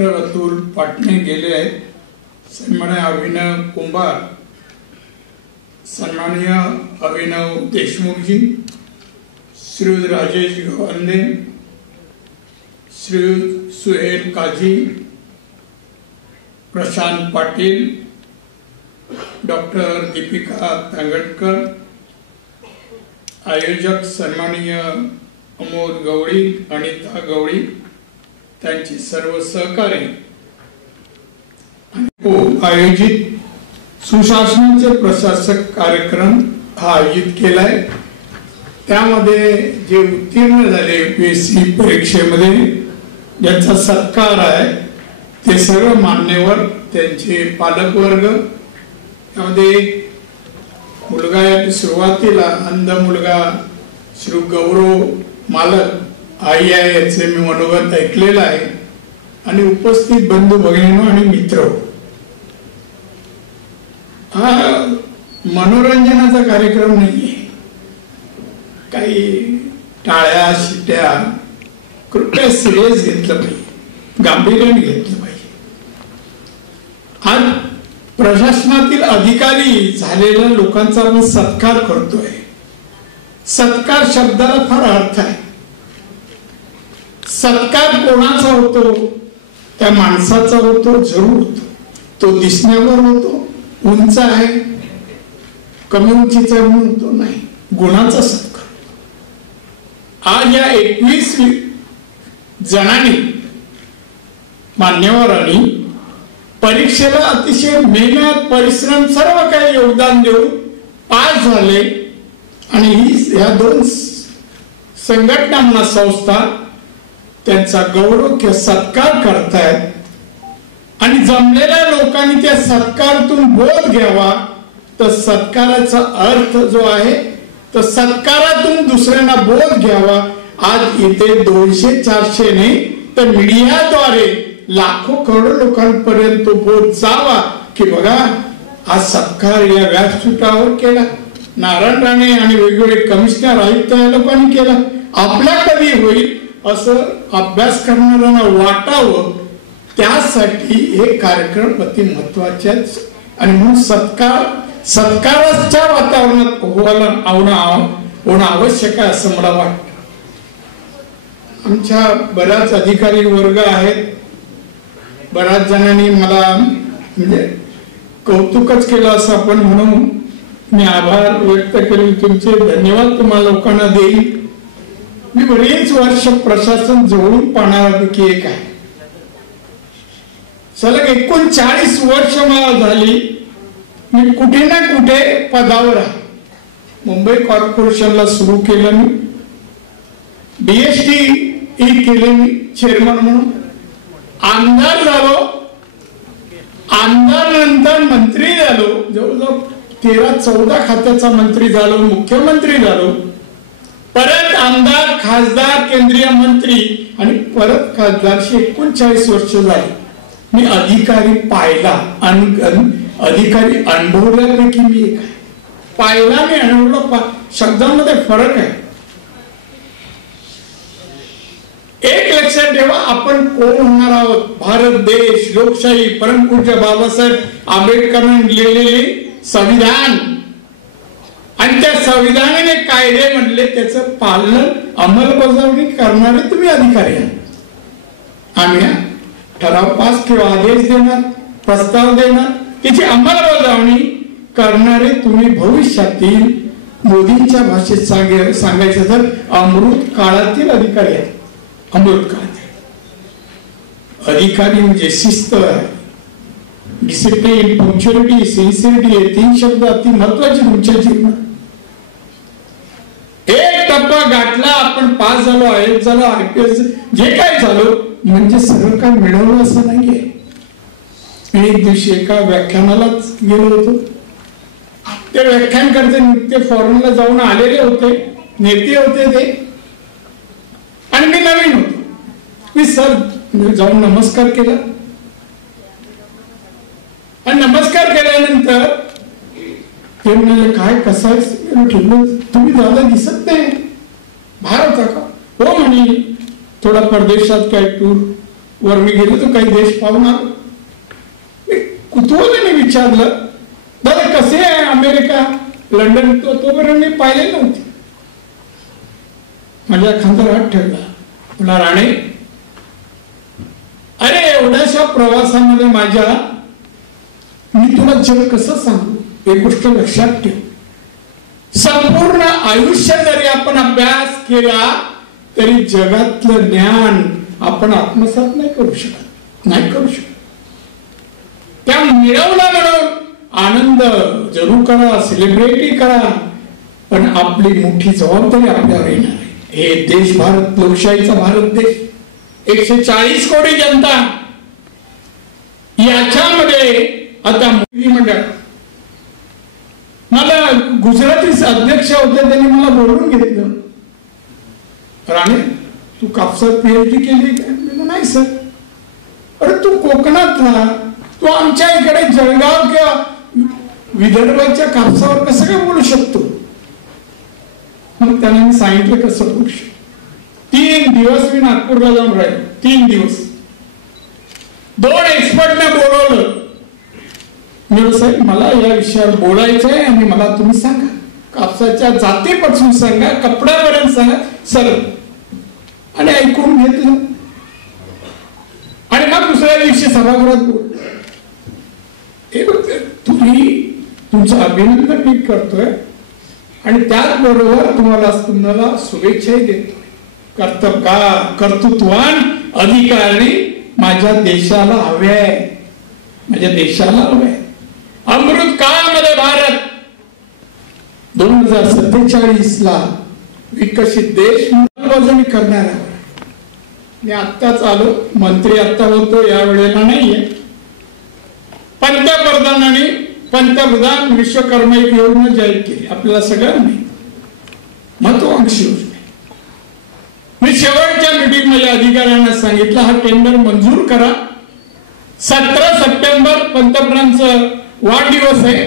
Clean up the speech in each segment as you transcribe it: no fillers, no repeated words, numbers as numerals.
Doctor Atul Patne गेले आहेत, सन्माननीय अभिनव कुंभार, सन्माननीय अभिनव देशमुखजी, श्री राजेश गवंदे, श्री सुहेल काजी, प्रशांत पाटील, डॉक्टर दीपिका तांगडकर, आयोजक सन्माननीय अमोल गवळी, अनिता गवळी, त्यांची सर्व सहकारी, आयोजित सुशासनाचे प्रशासक कार्यक्रम हा आयोजित केलाय। त्यामध्ये जे उत्तीर्ण झाले UPSC परीक्षेमध्ये ज्यांचा सत्कार आहे ते सर्व मान्यवर, त्यांचे पालकवर्ग, त्यामध्ये मुलगा या सुरुवातीला अंध मुलगा श्री गौरव मालक आई आहे याचे मी मनोगत ऐकलेलं आहे, आणि उपस्थित बंधू भगिनींनो आणि मित्र, हा मनोरंजनाचा कार्यक्रम नाहीये, काही टाळ्या शिट्या, कृपया सिरियस घेतलं पाहिजे, गांभीर्याने घेतलं पाहिजे। आज प्रशासनातील अधिकारी झालेल्या लोकांचा आपण सत्कार करतोय। सत्कार शब्दाला फार अर्थ आहे। सत्कार कोणाचा होतो? त्या माणसाचा होतो, जरूर होतो। तो दिसण्यावर होतो, उंच आहे, कमी उंचीचा होतो नाही, गुणाचा सत्कार। आज या 21 जणांनी मान्यवरांनी परीक्षेला अतिशय मेहनत, परिश्रम, सर्व काही योगदान देऊन पास झाले, आणि ह्या 2 संघटना संस्था त्यांचा गौरव किंवा सत्कार करतायत, आणि जमलेल्या लोकांनी त्या सत्कारातून बोध घ्यावा। तर सत्काराचा अर्थ जो आहे, तर सत्कारातून दुसऱ्यांना बोध घ्यावा। आज इथे 200-400 ने तर मीडियाद्वारे लाखो करोडो लोकांपर्यंत तो बोध जावा की बघा आज सत्कार या व्यासपीठावर केला, नारायण राणे आणि वेगवेगळे कमिशनर आयुक्त या लोकांनी केला, आपला कधी होईल असं अभ्यास करणाऱ्यांना वाटावं। त्यासाठी हे कार्यक्रम अति महत्वाचे आहेत, आणि म्हणून सत्काराच्या वातावरणात होणं आवश्यक आहे असं मला वाटतं। आमच्या बऱ्याच अधिकारी वर्ग आहेत, बऱ्याच जणांनी मला म्हणजे कौतुकच केलं असं आपण म्हणून मी आभार व्यक्त केले तुमचे, धन्यवाद तुम्हाला लोकांना देईल। मी बरेच वर्ष प्रशासन जवळून पाहणाऱ्यापैकी एक आहे। सलग 39 वर्ष मला झाली मी कुठे ना कुठे पदावर आहे। मुंबई कॉर्पोरेशनला सुरू केलं मी, DST केले मी चेअरमन म्हणून, आमदार झालो, आमदार नंतर मंत्री झालो, जवळजवळ 13-14 खात्याचा मंत्री झालो, मुख्यमंत्री झालो, परत आमदार, खासदार, केंद्रीय मंत्री, आणि परत खासदारशी 39 वर्ष झाली। मी अधिकारी पाहिला आणि अधिकारी अनुभवल्यापैकी मी एक आहे। पाहिला मी अनुभवला, शब्दांमध्ये फरक आहे। एक लक्षात ठेवा, आपण कोण होणार आहोत? भारत देश, लोकशाही, परमपूज्य बाबासाहेब आंबेडकरांनी लिहिलेले संविधान, आणि त्या संविधानाने कायदे म्हटले त्याचं पालन अंमलबजावणी करणारे तुम्ही अधिकारी आहात। आम्ही ठराव पास किंवा आदेश देणार, प्रस्ताव देणार, त्याची अंमलबजावणी करणारे तुम्ही भविष्यातील मोदींच्या भाषेत सांगायचं तर अमृत काळातील अधिकारी आहेत। अमृत काळातील अधिकारी म्हणजे शिस्त आहे, डिसिप्लिन, पंक्च्युअलिटी, सिन्सिअरिटी, हे 3 शब्द अति महत्वाचे तुमच्या जीवनात। एक टप्पा गाठला, आपण पास झालो, IAS झालो, IPS जे काय झालो म्हणजे सगळं काय मिळवलं असं नाहीये। मी एक दिवशी एका व्याख्यानालाच गेलो होतो, ते व्याख्यान करते ते फॉरेनला जाऊन आलेले होते, नेते होते ते, आणि मी नवीन होतो। मी सर जाऊन नमस्कार केला, आणि नमस्कार केल्यानंतर ते म्हणाले काय कसं आहे? तुम्ही दादा दिसत नाही, बाहेर होता का? हो म्हणे, थोडा परदेशात काय टूर वर मी गेलो तर काही देश पाहून आलो. मी कुतूहलाने विचारलं, दादा कसे आहे अमेरिका, लंडन? तोपर्यंत मी पाहिले नव्हते. माझ्या खांद्यावर हात ठेवला, तुला राणे, अरे एवढ्याशा प्रवासामध्ये माझ्या मी तुला जग कसं सांगू. एक गोष्ट लक्षात ठेव, संपूर्ण आयुष्य जरी आपण अभ्यास केला तरी जगातलं ज्ञान आपण आत्मसात नाही करू शकत. त्या मिळवला म्हणून आनंद जरूर करा, सेलिब्रेटी करा, पण आपली मोठी जबाबदारी आपल्यावर येणार आहे. हे देश भारत, लोकशाहीचा भारत देश, 140 कोटी जनता, याच्यामध्ये आता मोदी मंडळ, मला गुजराती अध्यक्ष होते, त्यांनी मला बोलवून घेतलं, राणे तू कापसात PhD केली का? नाही सर. अरे तू कोकणातला, तू आमच्या इकडे जळगाव किंवा विदर्भाच्या कापसावर कसं काय बोलू शकतो? मग त्यांना मी सांगितलं कसं बोलू शकतो. 3 दिवस मी नागपूरला जाऊन राहिलो. 3 दिवस 2 एक्सपर्टने बोलवलं. मी साहेब मला या विषयावर बोलायचं आहे आणि मला तुम्ही सांगा, कापसाच्या जातीपासून सांगा, कपड्यापर्यंत सांगा सरळ. आणि ऐकून घेतलं आणि मग दुसऱ्या दिवशी सभागृहात बोल. तुम्ही तुमचं अभिनंदन मी करतोय आणि त्याचबरोबर तुम्हाला शुभेच्छाही देतोय. कर्तृत्वान अधिकारी माझ्या देशाला हवे आहे, माझ्या देशाला हवे. अमृत काळामध्ये भारत 2047ला विकसित देश बाजूने करणार आहे. मी आत्ताच आलो, मंत्री आत्ता होतो, या वेळेला नाहीये. पंतप्रधान विश्वकर्मा एक योजना जाहीर केली आपल्याला सगळ्यांनी, महत्वाकांक्षी योजना. मी शेवटच्या मीटिंग मध्ये अधिकाऱ्यांना सांगितलं, हा टेंडर मंजूर करा. 17 सप्टेंबर पंतप्रधानांचा वाढदिवस आहे,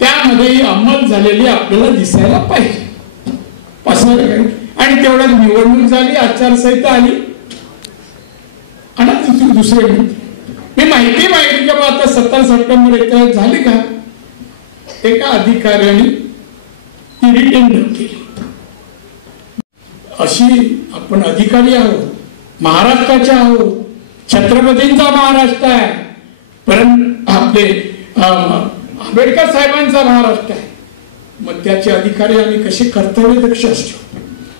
त्यामध्ये अंमल झालेली आपल्याला दिसायला पाहिजे. आणि तेवढ्यात निवडणूक झाली, आचारसंहिता आली आणि दुसरे मी माहिती की आता 17 सप्टेंबर एक झाली का, एका अधिकाऱ्याने ती रिटेंडर केली. अशी आपण अधिकारी आहोत, महाराष्ट्राचे आहोत, छत्रपतींचा महाराष्ट्र आहे, परंतु आपले आंबेडकर साहेबांचा महाराष्ट्र आहे. मग त्याचे अधिकारी आम्ही कसे कर्तव्यदक्ष असतो.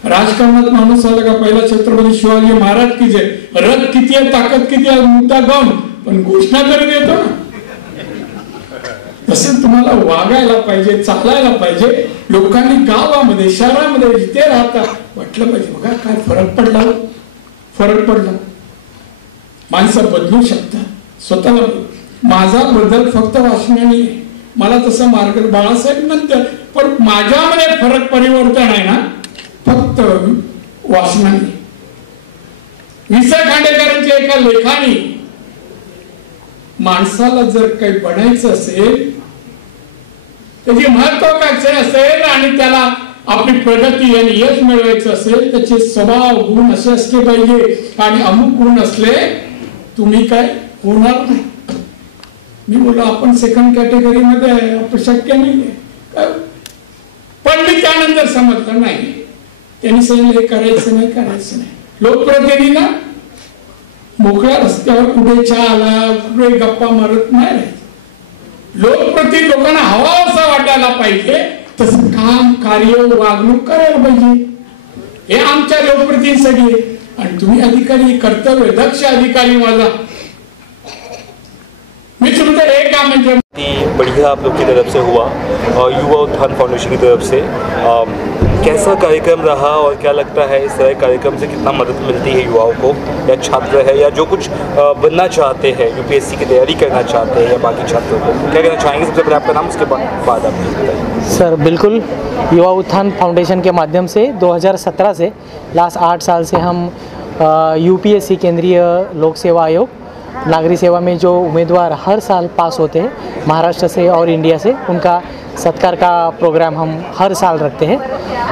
राजकारणात माणूस आला का पहिला छत्रपती शिवाजी महाराज की जय, रथ किती आहे, ताकद किती आहे, मुद्दा गम, पण घोषणा तरी देतो ना. तसं तुम्हाला वागायला पाहिजे, चालायला पाहिजे. लोकांनी गावामध्ये, शहरामध्ये जिथे राहतात वाटलं पाहिजे, बघा काय फरक पडला. माणसं बदलू शकतात स्वतःला. माझा बदल फक्त वाचनाने, मला तसं मार्ग बाळासाहेब नंतर, पण माझ्यामध्ये फरक परिवर्तन आहे ना फक्त वाचनाने. विसा खांडेकरांच्या एका लेखाने माणसाला जर काही बनायचं असेल, त्याची महत्वाकांक्षा असेल आणि त्याला आपली प्रगती आणि यश मिळवायचं असेल, त्याचे स्वभाव गुण असे असले पाहिजे आणि अमुक गुण असले तुम्ही काय होणार नाही. मी बोललो आपण सेकंड कॅटेगरी मध्ये आहे, शक्य नाहीये. पण मी त्यानंतर समजलं नाही, त्यांनी सांगितलं हे करायचं नाही. लोकप्रतिनिधीला मोकळ्या रस्त्यावर कुठे चहाला, कुठे गप्पा मारत नाही. लोकप्रतिनिधी लोकांना हवा असा वाटायला पाहिजे, तसं काम, कार्य, वागणूक करायला पाहिजे. हे आमच्या लोकप्रतिनिधीसाठी. आणि तुम्ही अधिकारी, कर्तव्य दक्ष अधिकारी माझा. मी तुमचं एक काम म्हणजे बढ़िया आप लोग की तरफ से हुआ और युवा उत्थान फाउंडेशन की तरफ से कैसा कार्यक्रम रहा और क्या लगता है इस तरह कार्यक्रम से कितना मदद मिलती है युवाओं को, या छात्र है या जो कुछ बनना चाहते हैं, UPSC की तैयारी करना चाहते हैं या बाकी छात्रों को क्या कहना चाहेंगे? सबसे पहले आपका नाम, उसके बाद आप बताइए। सर बिल्कुल, युवा उत्थान फाउंडेशन के माध्यम से 2017 से लास्ट 8 साल से हम UPSC केंद्रीय लोक सेवा आयोग नागरिक सेवा में जो उम्मीदवार हर साल पास होते हैं महाराष्ट्र से और इंडिया से, उनका सत्कार का प्रोग्राम हम हर साल रखते हैं।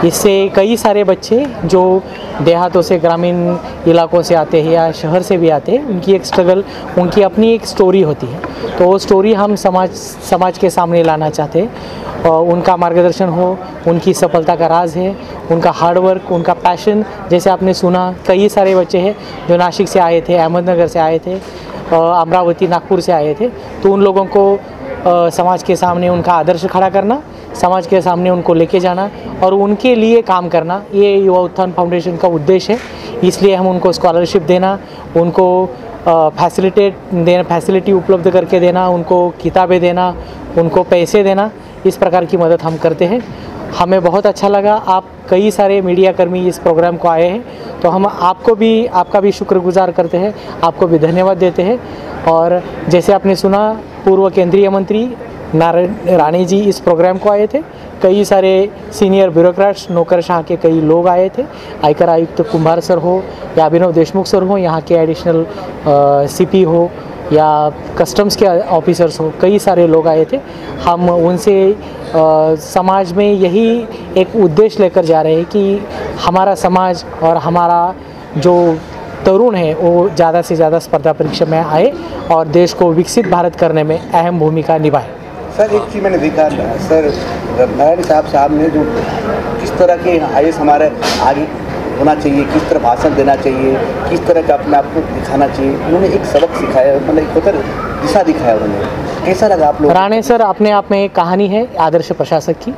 इससे कई सारे बच्चे जो देहातों से, ग्रामीण इलाकों से आते हैं या शहर से भी आते हैं, उनकी एक स्ट्रगल, उनकी अपनी एक स्टोरी होती है, तो वो स्टोरी हम समाज के सामने लाना चाहते हैं। और उनका मार्गदर्शन हो, उनकी सफलता का राज है उनका हार्डवर्क, उनका पैशन। जैसे आपने सुना, कई सारे बच्चे हैं जो नासिक से आए थे, अहमदनगर से आए थे, अमरावती, नागपुर से आए थे, तो उन लोगों को समाज के सामने उनका आदर्श खड़ा करना, समाज के सामने उनको लेके जाना और उनके लिए काम करना, ये युवा उत्थान फाउंडेशन का उद्देश्य है। इसलिए हम उनको स्कॉलरशिप देना, उनको फैसिलिटी उपलब्ध करके देना, उनको किताबें देना, उनको पैसे देना, इस प्रकार की मदद हम करते हैं। हमें बहुत अच्छा लगा, आप कई सारे मीडिया कर्मी इस प्रोग्राम को आए हैं, तो हम आपका भी शुक्रगुजार करते हैं, आपको भी धन्यवाद देते हैं। और जैसे आपने सुना, पूर्व केंद्रीय मंत्री नारायण राणे जी इस प्रोग्राम को आए थे, कई सारे सीनियर ब्यूरोक्रेट्स, नौकरशाह के कई लोग आए थे, आयकर आयुक्त कुंभार सर हो या अभिनव देशमुख सर हो, यहाँ के एडिशनल सीपी हो या कस्टम्स के ऑफिसर्स हो, कई सारे लोग आए थे। हम उनसे समाज में यही एक उद्देश्य लेकर जा रहे हैं कि हमारा समाज और हमारा जो तरुण है वो ज़्यादा से ज़्यादा स्पर्धा परीक्षा में आए और देश को विकसित भारत करने में अहम भूमिका निभाए। सर, एक चीज़ मैंने देखा सर, नारायण साहब ने जो किस तरह के आईएएस हमारे आगे होना चाहिए, किस तरह भाषण देना चाहिए, किस तरह का अपने आप को दिखाना चाहिए, उन्होंने एक सबक सिखाया, मतलब एक होकर दिशा दिखाया उन्होंने। कैसा लगा आप लोग? राणे सर अपने आप में एक कहानी है आदर्श प्रशासक की।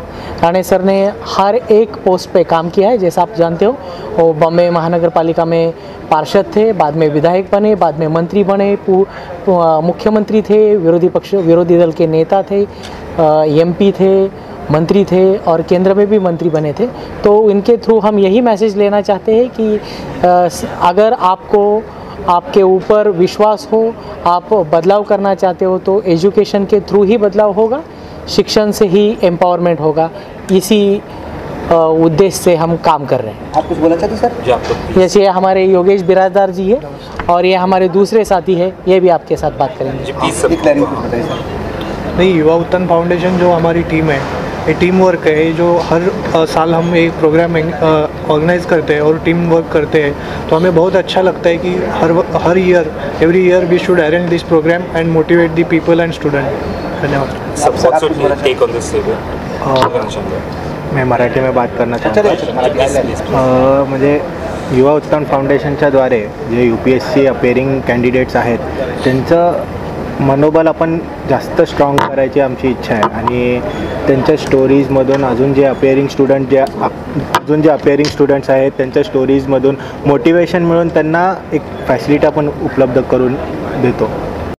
राणे सर ने हर एक पोस्ट पे काम किया है, जैसा आप जानते हो, वो बॉम्बे महानगर पालिका में पार्षद थे, बाद में विधायक बने, बाद में मंत्री बने, मुख्यमंत्री थे, विरोधी दल के नेता थे, एमपी थे, मंत्री थे और केंद्र में भी मंत्री बने थे। तो इनके थ्रू हम यही मैसेज लेना चाहते हैं कि अगर आपके ऊपर विश्वास हो, आप बदलाव करना चाहते हो, तो एजुकेशन के थ्रू ही बदलाव होगा, शिक्षण से ही एम्पावरमेंट होगा। इसी उद्देश्य से हम काम कर रहे हैं। आप कुछ बोलना चाहते सर? जी, आप जैसे ये हमारे योगेश बिराजदार जी है और ये हमारे दूसरे साथी है, ये भी आपके साथ बात करेंगे। नहीं, युवा उत्थान फाउंडेशन जो हमारी टीम है, ये टीम वर्क है, जो हर साल हम एक प्रोग्राम ऑर्गेनाइज करते हैं और टीम वर्क करते हैं, तो हमें बहुत अच्छा लगता है कि हर year, every year we should arrange this programme and motivate the people and student. धन्यवाद। मैं मराठी में बात करना चाहता हूँ। म्हणजे युवा उत्थान फाउंडेशनच्या द्वारे जे UPSC अपेअरिंग कॅन्डिडेट्स आहेत, त्यांचं मनोबल आपण जास्त स्ट्रॉंग करायची आमची इच्छा आहे आणि त्यांच्या स्टोरीजमधून अजून जे अपेअरिंग स्टुडंट्स आहेत, त्यांच्या स्टोरीजमधून मोटिवेशन मिळून त्यांना एक फॅसिलिटी आपण उपलब्ध करून देतो।